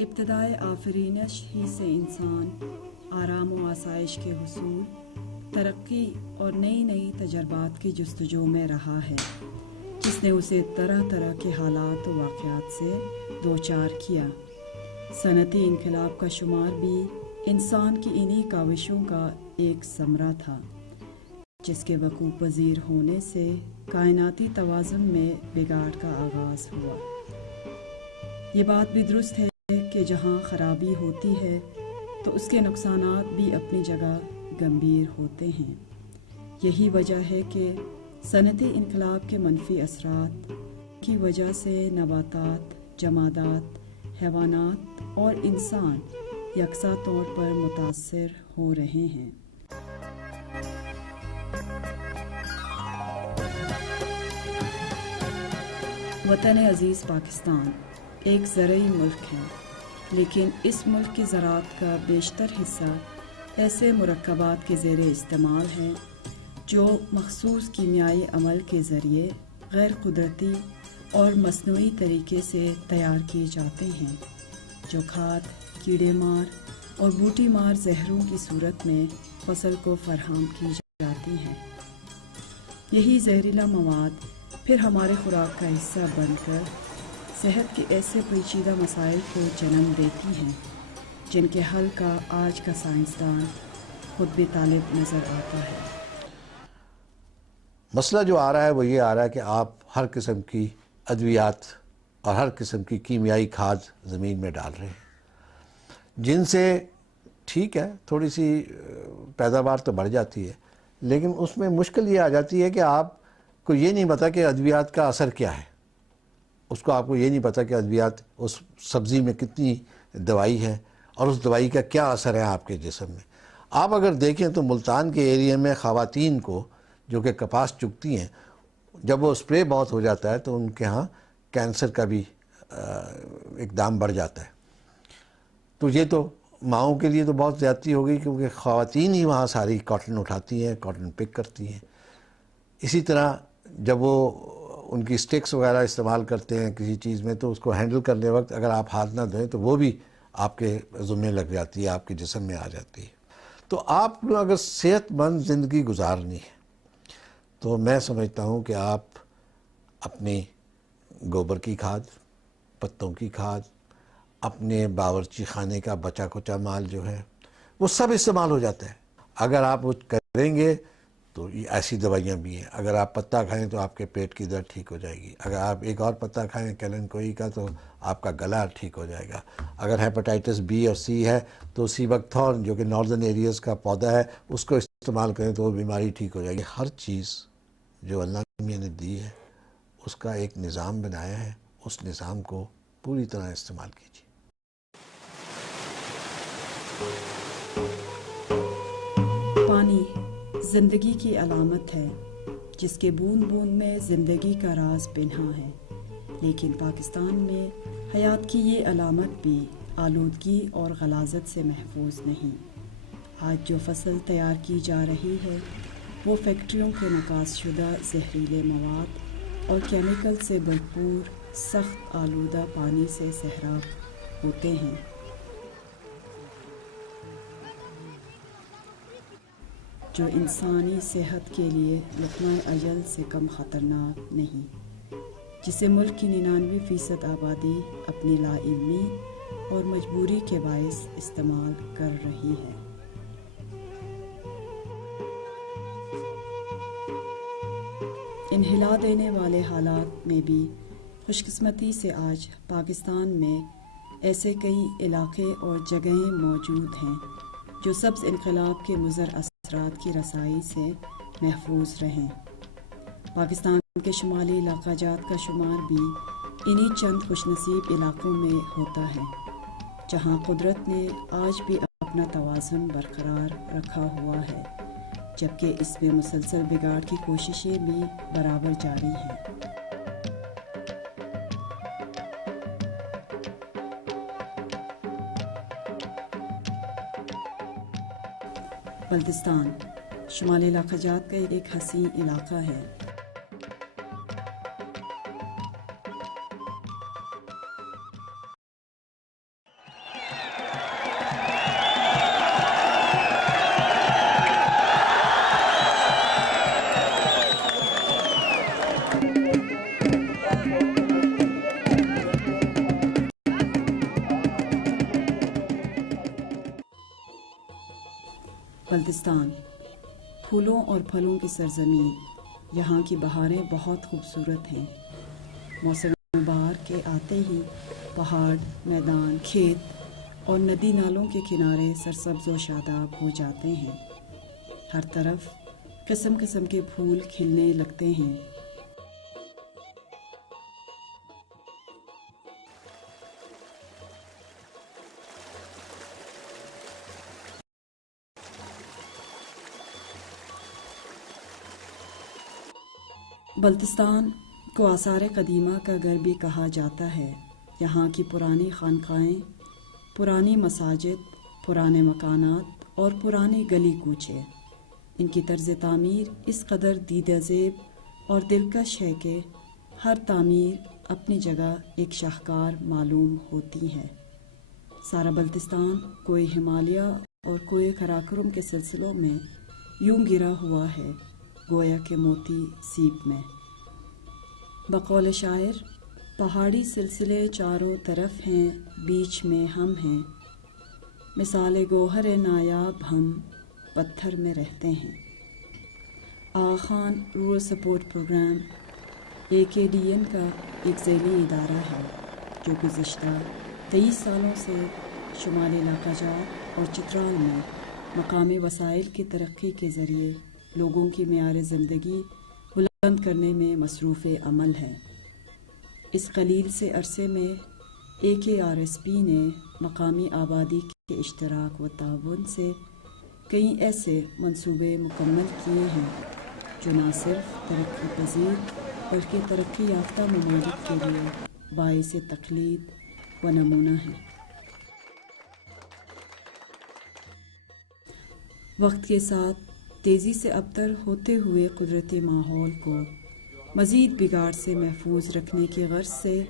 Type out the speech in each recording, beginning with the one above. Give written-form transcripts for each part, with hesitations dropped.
ابتدائے آفرینش ہی سے انسان آرام و آسائش کے حصول، ترقی اور نئی نئی تجربات کی جستجو میں رہا ہے، جس نے اسے طرح طرح کے حالات و واقعات سے دوچار کیا۔ صنعتی انقلاب کا شمار بھی انسان کی انہی کاوشوں کا ایک ثمرہ تھا، جس کے وقوع پذیر ہونے سے کائناتی توازن میں بگاڑ کا آغاز ہوا۔ یہ بات بھی درست ہے کہ جہاں خرابی ہوتی ہے تو اس کے نقصانات بھی اپنی جگہ گمبھیر ہوتے ہیں۔ یہی وجہ ہے کہ صنعتی انقلاب کے منفی اثرات کی وجہ سے نباتات، جمادات، حیوانات اور انسان یکساں طور پر متاثر ہو رہے ہیں۔ وطن عزیز پاکستان ایک زرعی ملک ہے، لیکن اس ملک کی زراعت کا بیشتر حصہ ایسے مرکبات کے زیر استعمال ہے جو مخصوص کیمیائی عمل کے ذریعے غیر قدرتی اور مصنوعی طریقے سے تیار کیے جاتے ہیں، جو کھاد، کیڑے مار اور بوٹی مار زہروں کی صورت میں فصل کو فراہم کی جاتی ہیں۔ یہی زہریلا مواد پھر ہمارے خوراک کا حصہ بن کر صحت کے ایسے پیچیدہ مسائل کو جنم دیتی ہیں جن کے حل کا آج کا سائنسدان خود بھی طالب نظر آتا ہے۔ مسئلہ جو آ رہا ہے وہ یہ آ رہا ہے کہ آپ ہر قسم کی ادویات اور ہر قسم کی کیمیائی کھاد زمین میں ڈال رہے ہیں، جن سے ٹھیک ہے تھوڑی سی پیداوار تو بڑھ جاتی ہے، لیکن اس میں مشکل یہ آ جاتی ہے کہ آپ کو یہ نہیں پتا کہ ادویات کا اثر کیا ہے۔ اس کو آپ کو یہ نہیں پتا کہ ادویات اس سبزی میں کتنی دوائی ہے اور اس دوائی کا کیا اثر ہے آپ کے جسم میں۔ آپ اگر دیکھیں تو ملتان کے ایریا میں خواتین کو جو کہ کپاس چگتی ہیں، جب وہ اسپرے بہت ہو جاتا ہے تو ان کے ہاں کینسر کا بھی اقدام بڑھ جاتا ہے۔ تو یہ تو ماؤں کے لیے تو بہت زیادتی ہو گئی، کیونکہ خواتین ہی وہاں ساری کاٹن اٹھاتی ہیں، کاٹن پک کرتی ہیں۔ اسی طرح جب وہ ان کی سٹکس وغیرہ استعمال کرتے ہیں کسی چیز میں، تو اس کو ہینڈل کرنے وقت اگر آپ ہاتھ نہ دھوئیں تو وہ بھی آپ کے ذمے لگ جاتی ہے، آپ کے جسم میں آ جاتی ہے۔ تو آپ کو اگر صحت مند زندگی گزارنی ہے تو میں سمجھتا ہوں کہ آپ اپنی گوبر کی کھاد، پتوں کی کھاد، اپنے باورچی خانے کا بچا کچا مال جو ہے وہ سب استعمال ہو جاتا ہے۔ اگر آپ وہ کریں گے تو یہ ایسی دوائیاں بھی ہیں، اگر آپ پتا کھائیں تو آپ کے پیٹ کی درد ٹھیک ہو جائے گی، اگر آپ ایک اور پتا کھائیں کیلن کوئی کا تو آپ کا گلا ٹھیک ہو جائے گا، اگر ہیپاٹائٹس بی اور سی ہے تو سی بکتھورن جو کہ ناردرن ایریاز کا پودا ہے اس کو استعمال کریں تو وہ بیماری ٹھیک ہو جائے گی۔ ہر چیز جو اللہ نے دی ہے اس کا ایک نظام بنایا ہے، اس نظام کو پوری طرح استعمال کیجیے۔ پانی زندگی کی علامت ہے، جس کے بوند بوند میں زندگی کا راز پنہاں ہے، لیکن پاکستان میں حیات کی یہ علامت بھی آلودگی اور غلاظت سے محفوظ نہیں۔ آج جو فصل تیار کی جا رہی ہے وہ فیکٹریوں کے نکاس شدہ زہریلے مواد اور کیمیکل سے بھرپور سخت آلودہ پانی سے سیراب ہوتے ہیں۔ جو انسانی صحت کے لیے لقمہ اجل سے کم خطرناک نہیں، جسے ملک کی 99% آبادی اپنی لا علمی اور مجبوری کے باعث استعمال کر رہی ہے۔ ان ہلا دینے والے حالات میں بھی خوش قسمتی سے آج پاکستان میں ایسے کئی علاقے اور جگہیں موجود ہیں جو سبز انقلاب کے مضر اثرات کی رسائی سے محفوظ رہیں۔ پاکستان کے شمالی علاقہ جات کا شمار بھی انہی چند خوش نصیب علاقوں میں ہوتا ہے جہاں قدرت نے آج بھی اپنا توازن برقرار رکھا ہوا ہے، جبکہ اس میں مسلسل بگاڑ کی کوششیں بھی برابر جاری ہیں۔ بلتستان شمالی علاقہ جات کا ایک حسین علاقہ ہے۔ بلتستان پھولوں اور پھلوں کی سرزمین، یہاں کی بہاریں بہت خوبصورت ہیں۔ موسم بہار کے آتے ہی پہاڑ، میدان، کھیت اور ندی نالوں کے کنارے سرسبز و شاداب ہو جاتے ہیں۔ ہر طرف قسم قسم کے پھول کھلنے لگتے ہیں۔ بلتستان کو آثار قدیمہ کا گھر بھی کہا جاتا ہے۔ یہاں کی پرانی خانقاہیں، پرانی مساجد، پرانے مکانات اور پرانی گلی کوچے، ان کی طرز تعمیر اس قدر دیدہ زیب اور دلکش ہے کہ ہر تعمیر اپنی جگہ ایک شاہکار معلوم ہوتی ہے۔ سارا بلتستان کوہ ہمالیہ اور کوہ قراقرم کے سلسلوں میں یوں گرا ہوا ہے گویا کہ موتی سیپ میں۔ بقول شاعر، پہاڑی سلسلے چاروں طرف ہیں، بیچ میں ہم ہیں، مثال گوہر نایاب ہم پتھر میں رہتے ہیں۔ Aga Khan rural support programme AKDN کا ایک ذیلی ادارہ ہے جو گزشتہ 23 سالوں سے شمالی علاقہ جات اور چترال میں مقامی وسائل کی ترقی کے ذریعے لوگوں کی معیار زندگی بلند کرنے میں مصروف عمل ہے۔ اس قلیل سے عرصے میں AKRSP نے مقامی آبادی کے اشتراک و تعاون سے کئی ایسے منصوبے مکمل کیے ہیں جو نہ صرف ترقی پذیر بلکہ ترقی یافتہ ممالک کے لیے باعث تقلید و نمونہ ہیں۔ وقت کے ساتھ تیزی سے ابتر ہوتے ہوئے قدرتی ماحول کو مزید بگاڑ سے محفوظ رکھنے کی غرض سے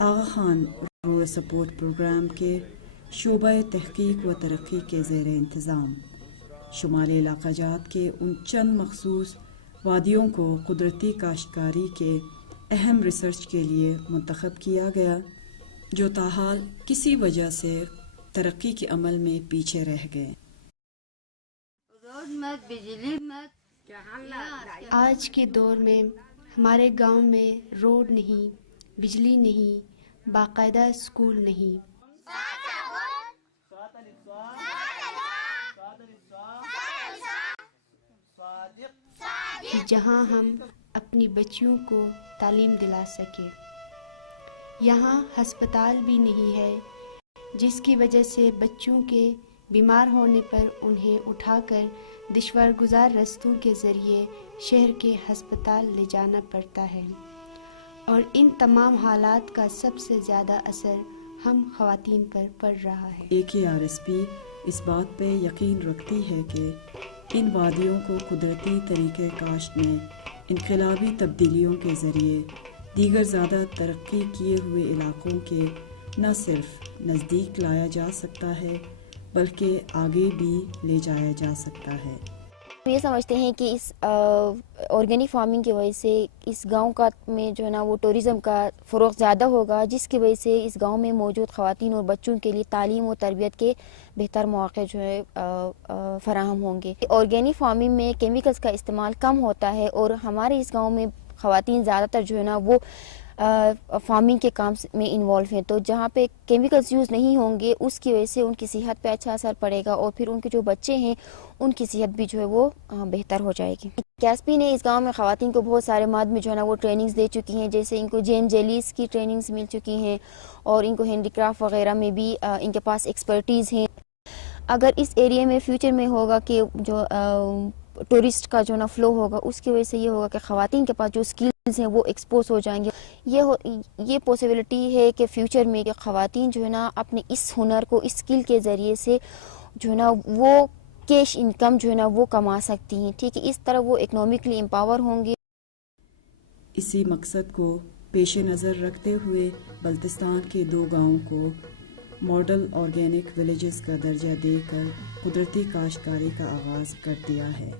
آغا خان رورل سپورٹ پروگرام کے شعبہ تحقیق و ترقی کے زیر انتظام شمالی علاقہ جات کے ان چند مخصوص وادیوں کو قدرتی کاشتکاری کے اہم ریسرچ کے لیے منتخب کیا گیا جو تاحال کسی وجہ سے ترقی کے عمل میں پیچھے رہ گئے۔ آج کے دور میں ہمارے گاؤں میں روڈ نہیں، بجلی نہیں، باقاعدہ اسکول نہیں۔ جہاں ہم اپنی بچیوں کو تعلیم دلا سکیں۔ یہاں ہسپتال بھی نہیں ہے جس کی وجہ سے بچوں کے بیمار ہونے پر انہیں اٹھا کر دشوار گزار رستوں کے ذریعے شہر کے ہسپتال لے جانا پڑتا ہے، اور ان تمام حالات کا سب سے زیادہ اثر ہم خواتین پر پڑ رہا ہے۔ AKRSP اس بات پہ یقین رکھتی ہے کہ ان وادیوں کو قدرتی طریقہ کاشت میں انقلابی تبدیلیوں کے ذریعے دیگر زیادہ ترقی کیے ہوئے علاقوں کے نہ صرف نزدیک لایا جا سکتا ہے بلکہ آگے بھی لے جایا جا سکتا ہے۔ ہم یہ سمجھتے ہیں کہ اس آرگینک فارمنگ کی وجہ سے اس گاؤں کا میں جو ہے نا وہ ٹورزم کا فروغ زیادہ ہوگا، جس کی وجہ سے اس گاؤں میں موجود خواتین اور بچوں کے لیے تعلیم و تربیت کے بہتر مواقع جو ہے فراہم ہوں گے۔ آرگینک فارمنگ میں کیمیکلز کا استعمال کم ہوتا ہے اور ہمارے اس گاؤں میں خواتین زیادہ تر جو ہے نا وہ فارمنگ کے کام میں انوالو ہیں، تو جہاں پہ کیمیکلز یوز نہیں ہوں گے اس کی وجہ سے ان کی صحت پہ اچھا اثر پڑے گا اور پھر ان کے جو بچے ہیں ان کی صحت بھی جو ہے وہ بہتر ہو جائے گی۔ KRSP نے اس گاؤں میں خواتین کو بہت سارے ماد میں جو ہے نا وہ ٹریننگز دے چکی ہیں، جیسے ان کو جین جیلیز کی ٹریننگز مل چکی ہیں اور ان کو ہینڈی کرافٹ وغیرہ میں بھی ان کے پاس ایکسپرٹیز ہیں۔ اگر اس ایریا میں فیوچر میں ہوگا کہ جو ٹورسٹ کا جو نا فلو ہوگا اس کی وجہ سے یہ ہوگا کہ خواتین کے پاس جو اسکلز ہیں وہ ایکسپوز ہو جائیں گے۔ یہ پاسبلٹی ہے کہ فیوچر میں کہ خواتین جو ہے نا اپنے اس ہنر کو اس اسکل کے ذریعے سے جو ہے نا وہ کیش انکم جو ہے نا وہ کما سکتی ہیں، ٹھیک ہے، اس طرح وہ اکنامکلی امپاور ہوں گی۔ اسی مقصد کو پیش نظر رکھتے ہوئے بلتستان کے 2 گاؤں کو ماڈل آرگینک ولیجز کا درجہ دے کر قدرتی کاشتکاری کا آغاز کر دیا ہے۔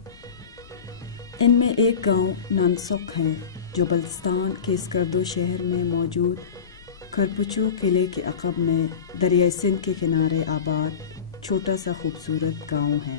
ان میں ایک گاؤں نانسک ہے جو بلتستان کے اسکردو شہر میں موجود کرپچو قلعے کے عقب میں دریائے سندھ کے کنارے آباد چھوٹا سا خوبصورت گاؤں ہے۔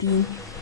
3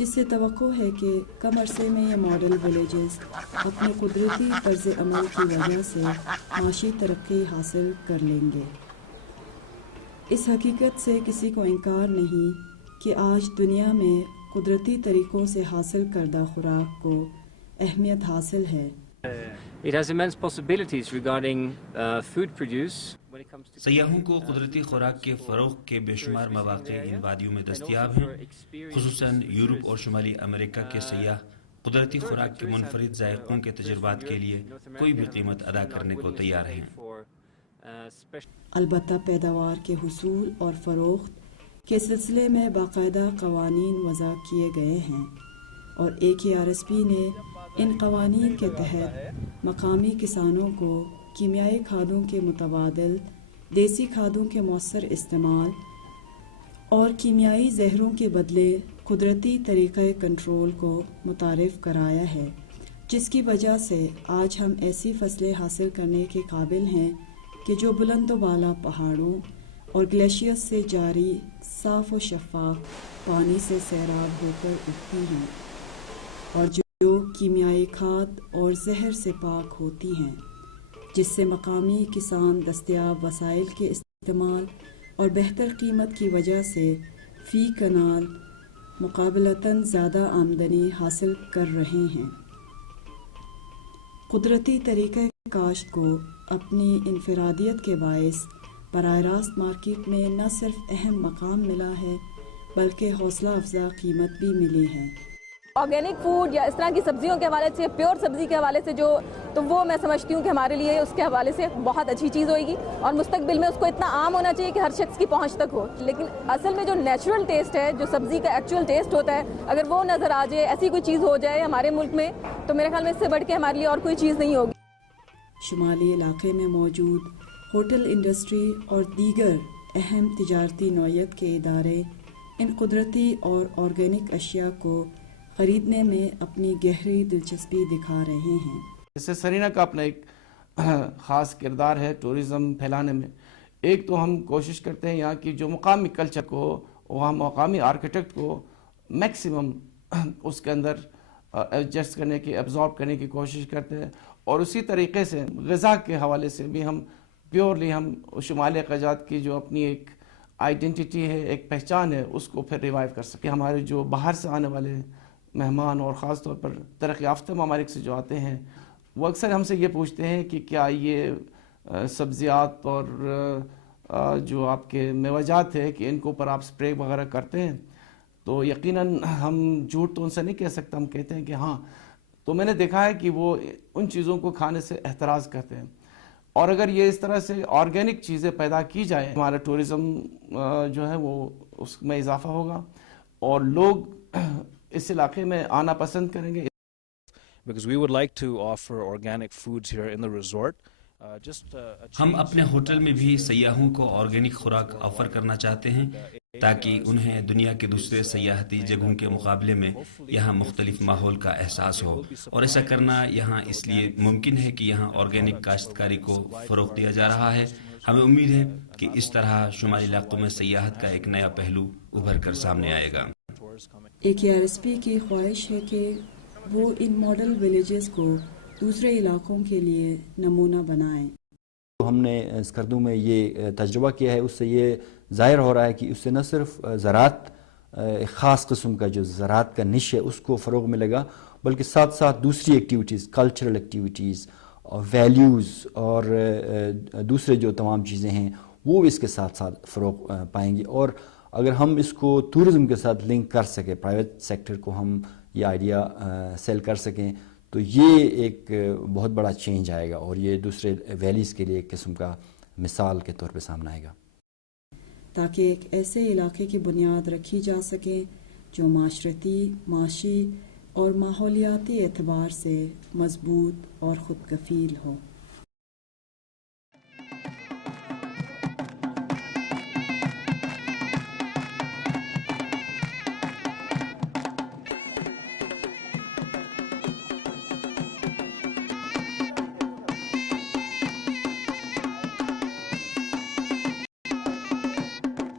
جس سے توقع ہے کہ کم عرصے میں یہ ماڈل ولیجز اپنے قدرتی طرز عمل کی وجہ سے معاشی ترقی حاصل کر لیں گے۔ اس حقیقت سے کسی کو انکار نہیں کہ آج دنیا میں قدرتی طریقوں سے حاصل کردہ خوراک کو اہمیت حاصل ہے۔ It has immense possibilities regarding food produce. سیاحوں کو قدرتی خوراک کے فروغ کے بے شمار مواقع ان وادیوں میں دستیاب ہیں، خصوصاً یورپ اور شمالی امریکہ کے سیاح قدرتی خوراک کے منفرد ذائقوں کے تجربات کے لیے کوئی بھی قیمت ادا کرنے کو تیار ہیں۔ البتہ پیداوار کے حصول اور فروخت کے سلسلے میں باقاعدہ قوانین وضع کیے گئے ہیں، اور AKRSP نے ان قوانین کے تحت مقامی کسانوں کو کیمیائی کھادوں کے متبادل، دیسی کھادوں کے مؤثر استعمال اور کیمیائی زہروں کے بدلے قدرتی طریقہ کنٹرول کو متعارف کرایا ہے، جس کی وجہ سے آج ہم ایسی فصلیں حاصل کرنے کے قابل ہیں کہ جو بلند و بالا پہاڑوں اور گلیشیئرز سے جاری صاف و شفاف پانی سے سیراب ہو کر اٹھتی ہیں، اور جو کیمیائی کھاد اور زہر سے پاک ہوتی ہیں، جس سے مقامی کسان دستیاب وسائل کے استعمال اور بہتر قیمت کی وجہ سے فی کنال مقابلتاً زیادہ آمدنی حاصل کر رہے ہیں۔ قدرتی طریقہ کاشت کو اپنی انفرادیت کے باعث براہ راست مارکیٹ میں نہ صرف اہم مقام ملا ہے بلکہ حوصلہ افزا قیمت بھی ملی ہے۔ آرگینک فوڈ یا اس طرح کی سبزیوں کے حوالے سے، پیور سبزی کے حوالے سے تو وہ میں سمجھتی ہوں کہ ہمارے لیے اس کے حوالے سے بہت اچھی چیز ہوئے گی، اور مستقبل میں اس کو اتنا عام ہونا چاہیے کہ ہر شخص کی پہنچ تک ہو۔ لیکن اصل میں جو نیچرل ٹیسٹ ہے، جو سبزی کا ایکچوئل ٹیسٹ ہوتا ہے، اگر وہ نظر آ جائے، ایسی کوئی چیز ہو جائے ہمارے ملک میں، تو میرے خیال میں اس سے بڑھ کے ہمارے لیے اور کوئی چیز نہیں ہوگی۔ شمالی علاقے میں موجود ہوٹل انڈسٹری اور دیگر اہم تجارتی نوعیت کے ادارے ان قدرتی اور آرگینک اشیاء کو خریدنے میں اپنی گہری دلچسپی دکھا رہے ہیں۔ اس سے سرینا کا اپنا ایک خاص کردار ہے ٹورزم پھیلانے میں۔ ایک تو ہم کوشش کرتے ہیں یہاں کی جو مقامی کلچر کو، وہاں مقامی آرکیٹیکٹ کو میکسیمم اس کے اندر ایڈجسٹ کرنے کی، ایبزارب کرنے کی کوشش کرتے ہیں، اور اسی طریقے سے غذا کے حوالے سے بھی ہم پیورلی ہم شمالی اقلیت کی جو اپنی ایک آئیڈینٹی ہے، ایک پہچان ہے، اس کو پھر ریوائیو کر سکیں۔ ہمارے جو باہر سے آنے والے مہمان اور خاص طور پر ترقی یافتہ ممالک سے جو آتے ہیں، وہ اکثر ہم سے یہ پوچھتے ہیں کہ کیا یہ سبزیات اور جو آپ کے میوجات ہے کہ ان کے اوپر آپ اسپرے وغیرہ کرتے ہیں؟ تو یقیناً ہم جھوٹ تو ان سے نہیں کہہ سکتے، ہم کہتے ہیں کہ ہاں۔ تو میں نے دیکھا ہے کہ وہ ان چیزوں کو کھانے سے احتراز کرتے ہیں، اور اگر یہ اس طرح سے آرگینک چیزیں پیدا کی جائے، ہمارا ٹورزم جو ہے وہ اس میں اضافہ ہوگا، اور لوگ اس علاقے میں آنا پسند کریں گے۔ Because we would like to offer organic foods here in the resort. ہم اپنے ہوٹل میں بھی سیاحوں کو آرگینک خوراک آفر کرنا چاہتے ہیں تاکہ انہیں دنیا کے دوسرے سیاحتی جگہوں کے مقابلے میں یہاں مختلف ماحول کا احساس ہو، اور ایسا کرنا یہاں اس لیے ممکن ہے کہ یہاں آرگینک کاشتکاری کو فروغ دیا جا رہا ہے۔ ہمیں امید ہے کہ اس طرح شمالی علاقوں میں سیاحت کا ایک نیا پہلو ابھر کر سامنے آئے گا۔ AKRSP کی خواہش ہے کہ وہ ان ماڈل ولیجز کو دوسرے علاقوں کے لیے نمونہ بنائیں۔ ہم نے اسکردو میں یہ تجربہ کیا ہے، اس سے یہ ظاہر ہو رہا ہے کہ اس سے نہ صرف زراعت، ایک خاص قسم کا جو زراعت کا نش ہے اس کو فروغ ملے گا، بلکہ ساتھ ساتھ دوسری ایکٹیویٹیز، کلچرل ایکٹیویٹیز اور ویلیوز اور دوسرے جو تمام چیزیں ہیں وہ اس کے ساتھ ساتھ فروغ پائیں گی۔ اور اگر ہم اس کو ٹورزم کے ساتھ لنک کر سکیں، پرائیویٹ سیکٹر کو ہم یہ آئیڈیا سیل کر سکیں، تو یہ ایک بہت بڑا چینج آئے گا، اور یہ دوسرے ویلیز کے لیے ایک قسم کا مثال کے طور پہ سامنے آئے گا، تاکہ ایک ایسے علاقے کی بنیاد رکھی جا سکے جو معاشرتی، معاشی اور ماحولیاتی اعتبار سے مضبوط اور خود کفیل ہو۔